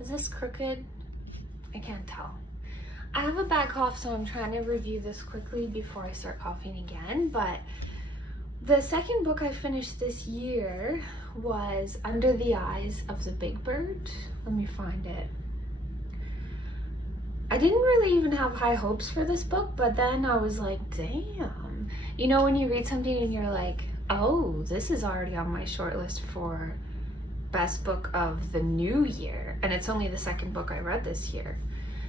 Is this crooked? I can't tell. I have a bad cough, so I'm trying to review this quickly before I start coughing again. But the second book I finished this year was Under the Eyes of the Big Bird. Let me find it. I didn't really even have high hopes for this book, but then I was like, damn. You know, when you read something and you're like, oh, this is already on my short list for best book of the new year, and it's only the second book I read this year.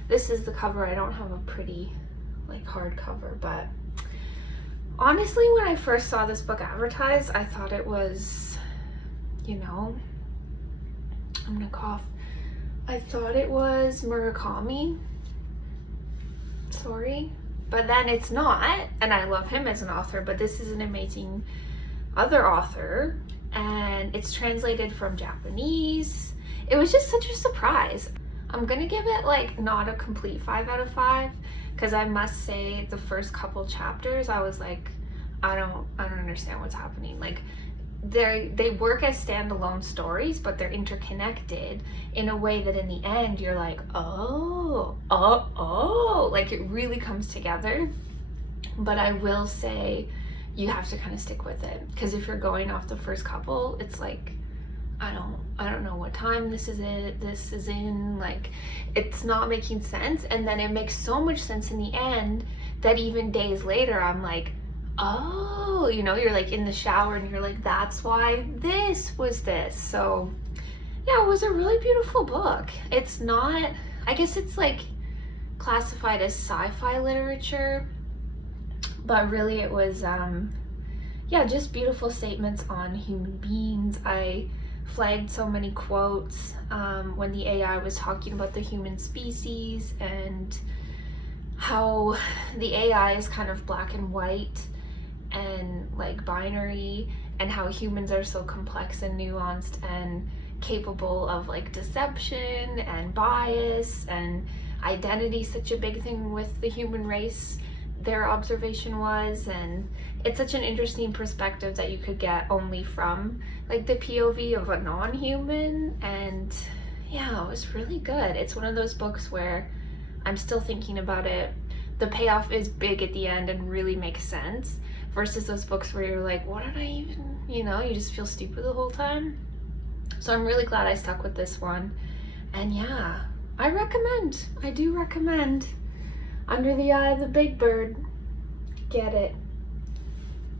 This is the cover. I don't have a pretty like hardcover, but honestly, when I first saw this book advertised, I thought it was, you know, I'm gonna cough. I thought it was Murakami. Sorry, but then it's not, and I love him as an author, but this is an amazing other author, and it's translated from Japanese. It was just such a surprise. I'm gonna give it like not a complete 5 out of 5, because I must say the first couple chapters I was like, I don't understand what's happening. Like they work as standalone stories, but they're interconnected in a way that in the end you're like, oh, like it really comes together. But I will say you have to kind of stick with it, because if you're going off the first couple, it's like, I don't know what time this is in, like it's not making sense. And then it makes so much sense in the end that even days later I'm like, oh, you know, you're like in the shower and you're like, that's why this was this. So yeah, it was a really beautiful book. It's not, I guess it's like classified as sci-fi literature, but really it was yeah, just beautiful statements on human beings. I flagged so many quotes when the AI was talking about the human species and how the AI is kind of black and white and like binary, and how humans are so complex and nuanced and capable of like deception and bias, and identity such a big thing with the human race, their observation was. And it's such an interesting perspective that you could get only from like the POV of a non-human. And yeah, it was really good. It's one of those books where I'm still thinking about it. The payoff is big at the end and really makes sense, versus those books where you're like, what did I even, you know, you just feel stupid the whole time. So I'm really glad I stuck with this one. And yeah, I do recommend Under the Eye of the Big Bird. Get it.